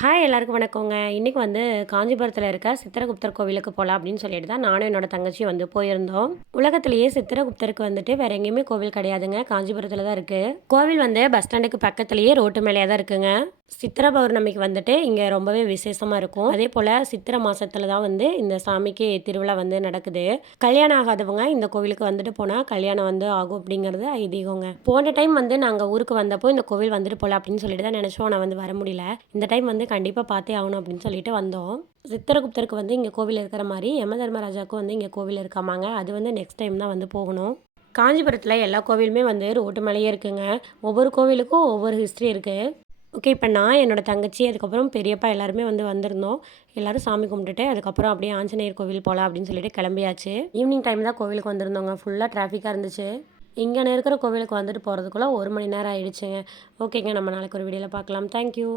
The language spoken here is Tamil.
ஹாய் எல்லாருக்கும் வணக்கங்க. இன்னைக்கு வந்து காஞ்சிபுரத்தில இருக்க சித்திரகுப்தர் கோவிலுக்கு போலாம் அப்படின்னு சொல்லிட்டு தான் நானும் என்னோட தங்கச்சியும் வந்து போயிருந்தோம். உலகத்திலேயே சித்திரகுப்தருக்கு வந்துட்டு வேற எங்கேயுமே கோவில் கிடையாதுங்க. காஞ்சிபுரத்தில தான் இருக்கு. கோவில் வந்து பஸ் ஸ்டாண்டுக்கு பக்கத்திலேயே ரோட்டு மேலேயே தான் இருக்குங்க. சித்திர பௌர்ணமிக்கு வந்துட்டு இங்க ரொம்பவே விசேஷமா இருக்கும். அதேபோல சித்திரை மாசத்துல தான் வந்து இந்த சாமிக்கு திருவிழா வந்து நடக்குது. கல்யாணம் ஆகாதவங்க இந்த கோவிலுக்கு வந்துட்டு போனா கல்யாணம் வந்து ஆகும் அப்படிங்கிறது ஐதீகங்க. போன டைம் வந்து நாங்க ஊருக்கு வந்தப்போ இந்த கோவில் வந்துட்டு போலாம் அப்படின்னு சொல்லிட்டு தான் நினைச்சோம். ஆனா வந்து வர முடியல. இந்த டைம் வந்து கண்டிப்பா பார்த்தே ஆகணும் அப்படின்னு சொல்லிட்டு வந்தோம். சித்திரகுப்தருக்கு வந்து இங்க கோவில் இருக்கிற மாரி யமதர்மராஜாவுக்கும் வந்து இங்க கோவில் இருக்காமாங்க. அது வந்து நெக்ஸ்ட் டைம் தான் வந்து போகணும். காஞ்சிபுரத்துல எல்லா கோவிலுமே வந்து ரோட்டு மேலேயே இருக்குங்க. ஒவ்வொரு கோவிலுக்கும் ஒவ்வொரு ஹிஸ்ட்ரி இருக்கு. ஓகே. இப்ப நான், என்னோட தங்கச்சி, அதுக்கப்புறம் பெரியப்பா எல்லாருமே வந்து வந்திருந்தோம். எல்லாரும் சாமி கும்பிட்டுட்டு, அதுக்கப்புறம் அப்படியே ஆஞ்சநேயர் கோவில் போலாம் அப்படின்னு சொல்லிட்டு கிளம்பியாச்சு. ஈவினிங் டைம் தான் கோவிலுக்கு வந்திருந்தோங்க. ஃபுல்லா டிராஃபிக்கா இருந்துச்சு. இங்கன இருக்கிற கோவிலுக்கு வந்துட்டு போறதுக்குள்ள 1 மணி நேரம் ஆயிடுச்சுங்க. ஓகேங்க. நம்ம நாளைக்கு ஒரு வீடியோல பார்க்கலாம். Thank you.